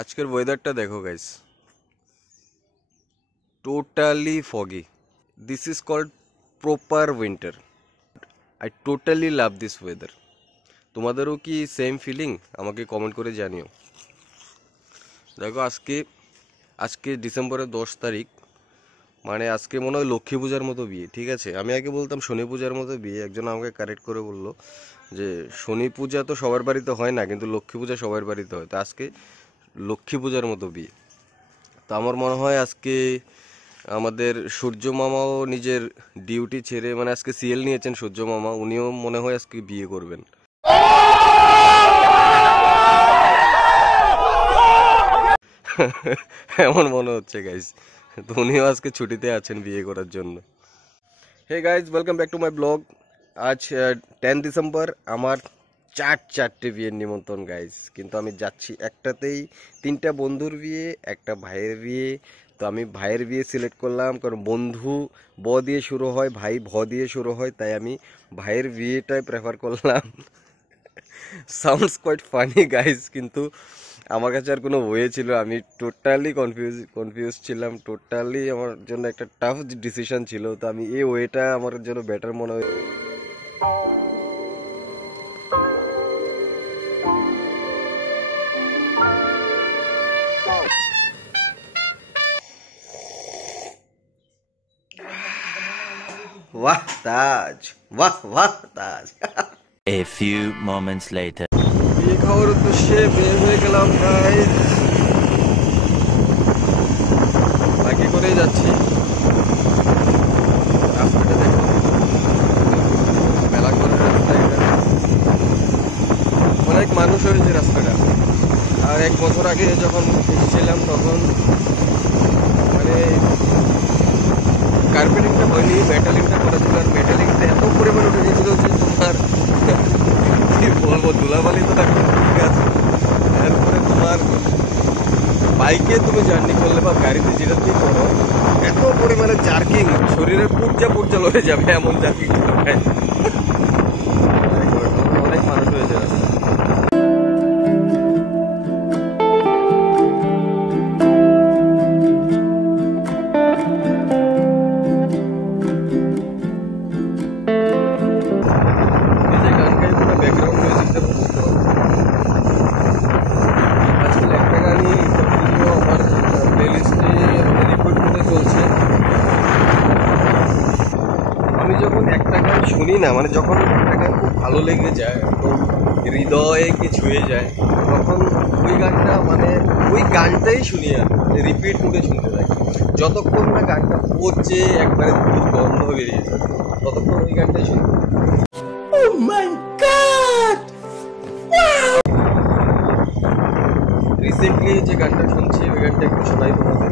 আজকের ওয়েদারটা দেখো guys, totally foggy. This is called proper winter. I totally love this weather. তোমাদেরও কি সেম ফিলিং? আমাকে কমেন্ট করে জানিও। দেখো আজকে আজকে ডিসেম্বরের 10 তারিখ, মানে আজকে মনে হয় লক্ষ্মী পূজার মতো বিয়ে। ঠিক আছে, আমি আগে বলতাম শনি পূজার মতো বিয়ে, একজন আমাকে কারেক্ট করে বললো যে শনি পূজা তো সবার বাড়িতে হয় না, কিন্তু লক্ষ্মী পূজা সবার বাড়িতে হয়। তো আজকে লক্ষ্মী পূজার মতো বিয়ে। তো আমার মনে হয় আজকে আমাদের সূর্য মামাও নিজের ডিউটি ছেড়ে, মানে আজকে সিএল নিয়েছেন সূর্য মামা, উনিও মনে হয় আজকে বিয়ে করবেন। এমন মনে হচ্ছে গাইজ, তো উনিও আজকে ছুটিতে আছেন বিয়ে করার জন্য। Hey guys, welcome back to my blog. আজ 10 ডিসেম্বর, আমার চারটে বিয়ের নিমন্ত্রণ গাইজ, কিন্তু আমি যাচ্ছি একটাতেই। 3টা বন্ধুর বিয়ে, একটা ভাইয়ের বিয়ে। তো আমি ভাইয়ের বিয়ে সিলেক্ট করলাম, কারণ বন্ধু ব দিয়ে শুরু হয়, ভাই ভ দিয়ে শুরু হয়, তাই আমি ভাইয়ের বিয়েটাই প্রেফার করলাম। সাউন্ডস কোয়াইট ফানি গাইজ, কিন্তু আমার কাছে আর কোনো ওয়ে ছিল, আমি টোটালি কনফিউজ ছিলাম। টোটালি আমার জন্য একটা টাফ ডিসিশন ছিল। তো আমি এই ওয়েটা আমার জন্য বেটার মনে হয়। वाह ताज, वाह वाह ताज। A few moments later. বিয়ে খাওয়ার উদ্দেশ্যে বের হয়ে গেলাম গাইস, বাইকে করেই যাচ্ছি। রাস্তাটা দেখো, মেলা করে রাস্তা, এটা অনেক মানুষ হয়েছে রাস্তাটা। আর 1 বছর আগে যখন এসেছিলাম তখন মানে কার্পেটিংটা হয়নি, মেটালিংটা করেছিল। আর মেটালিংটা এত পরিমাণে উঠে গেছিল যে তোমার কি বলবো, ধুলাবালি তো এখন ঠিক আছে, এরপরে তোমার বাইকে তুমি জার্নি করলে বা গাড়িতে যেটাতেই করো, এত পরিমাণে জার্কিং, শরীরের পুর্জা লড়ে যাবে এমন জার্কিং করবে। অনেক মানুষ হয়েছে রাস্তায়। আমি যখন একটা গান শুনি না, মানে যখন একটা গান খুব ভালো লেগে যায়, একদম হৃদয়ে কি ছুঁয়ে যায়, তখন ওই গানটা, মানে ওই গানটাই শুনি, আর রিপিট করে শুনতে থাকি। যতক্ষণ না গানটা পচে একবারে গন্ধ বেরিয়ে যায়, ততক্ষণ ওই গানটাই শুনি। রিসেন্টলি যে গানটা শুনছি, ওই গানটা একটু শোনাই তোমাদের।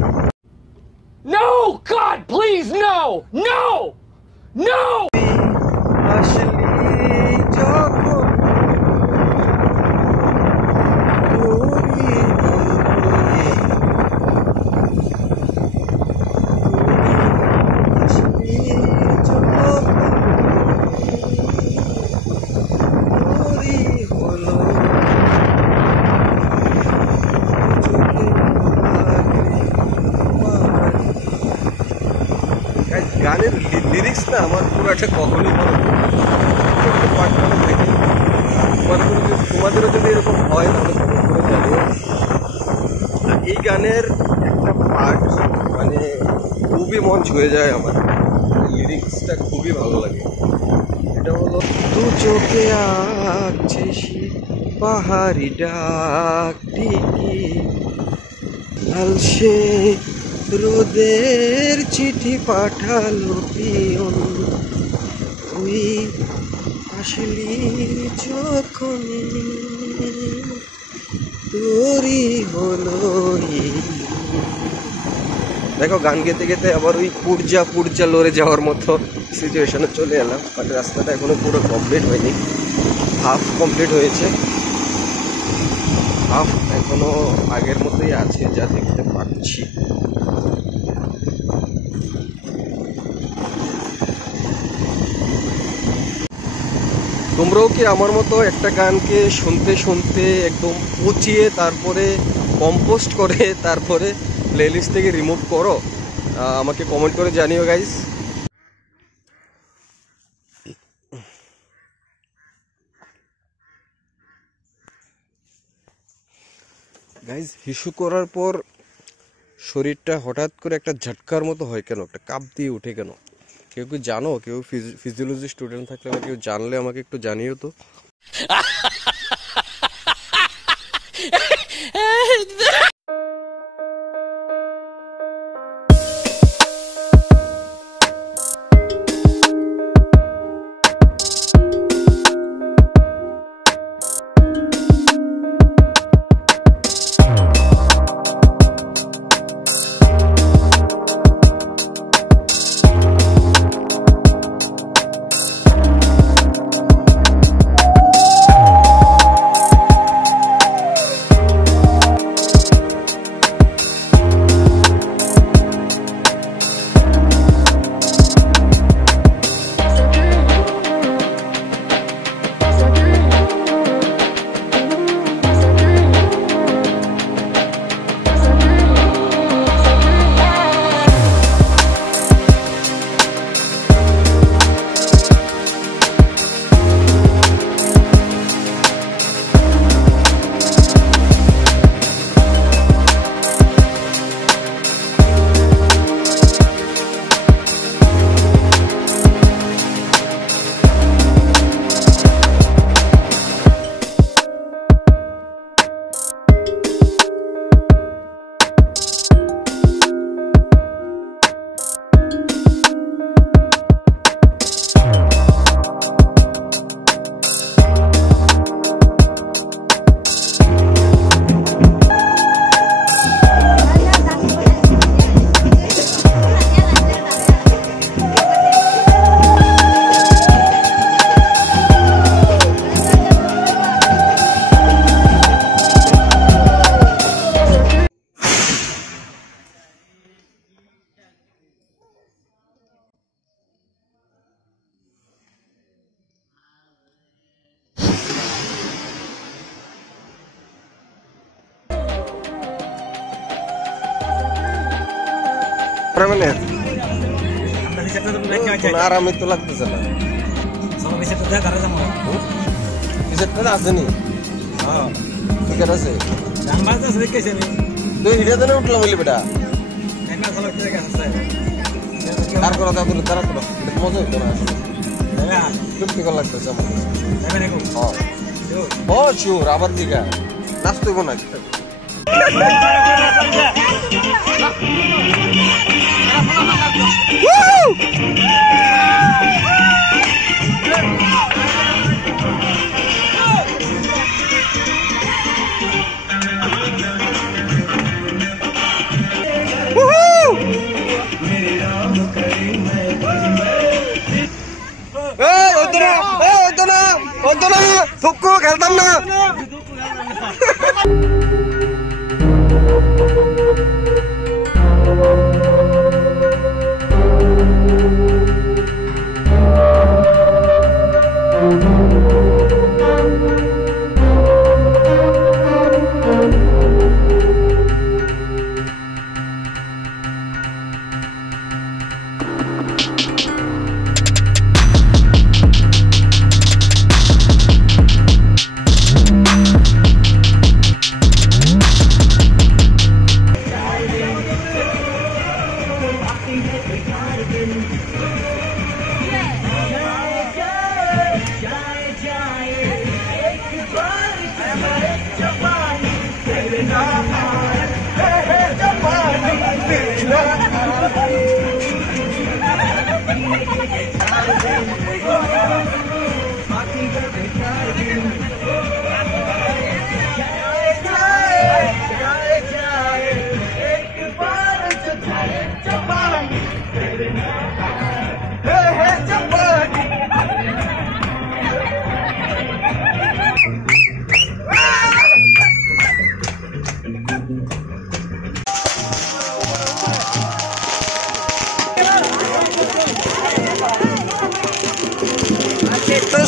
No! God, please, no! No! No! গানের লিরিক্স না আমার পুরো একটা কখনই মনে থাকে। তোমাদেরও যদি এরকম হয় তাহলে কমেন্ট করে জানিও। আর এই গানের একটা পার্ট মানে খুবই মন ছুঁয়ে যায় আমার, লিরিক্সটা খুবই ভালো লাগে। এটা হলো, দু চোখে আঁকছে পাহাড়ি ডাক টিকি, লালসে রোদের চিঠি পাঠালো পিয়ন, তুই আসলি যখন তোরই হলো। দেখো গান গেতে গেতে আবার ওই পুর্জা লড়ে যাওয়ার মতো সিচুয়েশনে চলে এলাম। বাট রাস্তাটা এখনো পুরো কমপ্লিট হয়নি, হাফ কমপ্লিট হয়েছে, হাফ এখনো আগের মতোই আছে যা দেখতে পাচ্ছি। তোমরাও কি আমার মতো একটা গানকে শুনতে শুনতে একদম পচিয়ে তারপরে কম্পোস্ট করে তারপরে প্লেলিস্ট থেকে রিমুভ করো, আমাকে কমেন্ট করে জানিও গাইস। গাইস হিসু করার পর শরীরটা হঠাৎ করে একটা ঝটকার মতো হয় কেন, একটা কাঁপ দিয়ে উঠে কেন? কেউ কি জানো? কেউ ফিজিওলজি স্টুডেন্ট থাকলে বা কেউ জানলে আমাকে একটু জানিও তো। আরামে তো লাগতেছে না, আসেনি ঠিক আছে তুই হিটে উঠলাম বলি বেটা তার করা তারা করো মজা হইতো না বিরক্তিকর লাগতেছে আমার শিওর আবার দিঘা নাচতেইব না ফুক্কু খেলতাম না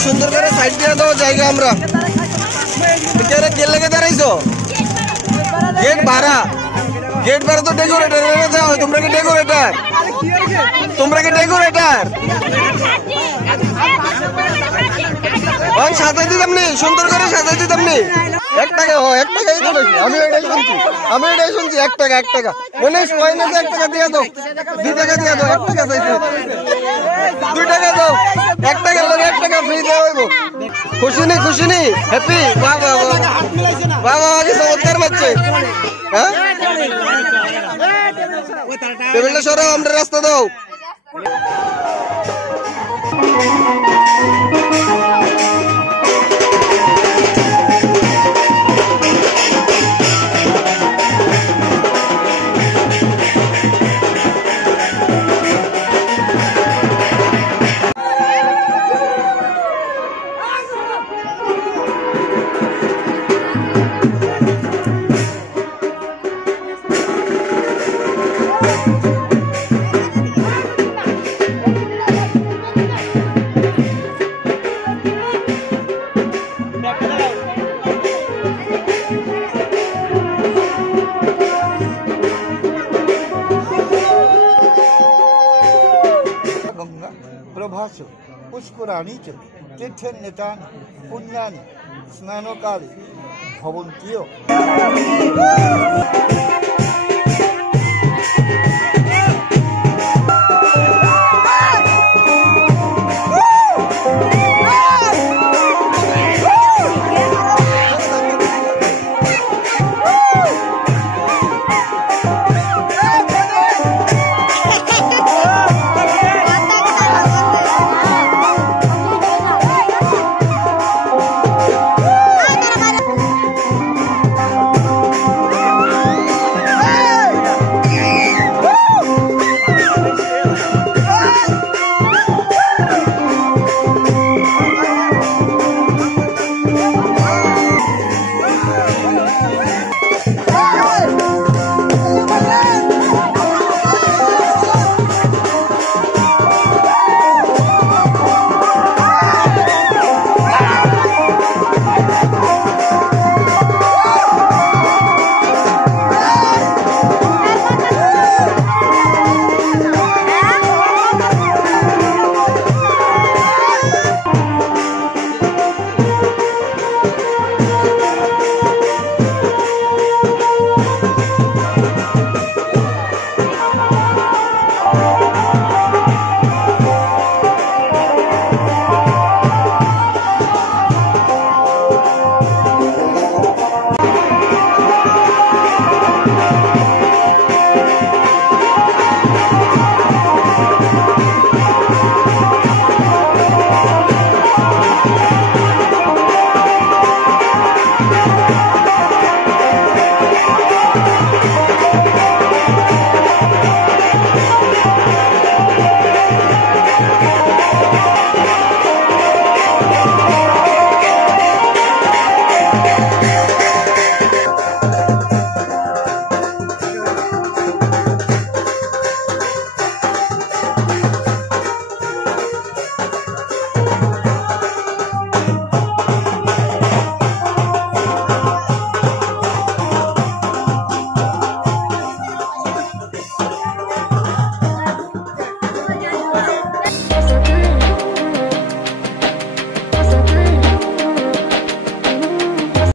সুন্দর করে সাইড দিয়ে দাও জায়গা আমরা কেন কে লেগে দাঁড়াইছো गेट भाड़ा तो डेकोरेटर তোমরা কি ডেকোরেটর ওই সাজাই দিতাম নি সুন্দর করে সাজাই দিতাম নি 1 টাকা 1 টাকাই তো বেশি আমি এটাই শুনছি 1 টাকা মনে হয় না যে 1 টাকা দিয়ে দাও 2 টাকা দিয়ে দাও 1 টাকা চাইছে 2 টাকা দাও 1 টাকা লগে 1 টাকা ফ্রি দেওয়া হইব খুশি নি হ্যাপি বাবা কি চমৎকার বাচ্চা হ্যাঁ টেবিলটা সরাও আমরা রাস্তা দাও प्रभासो पुष्कराणि च तीर्थन्यतानि पुण्यानि स्नानकाले भवन्ति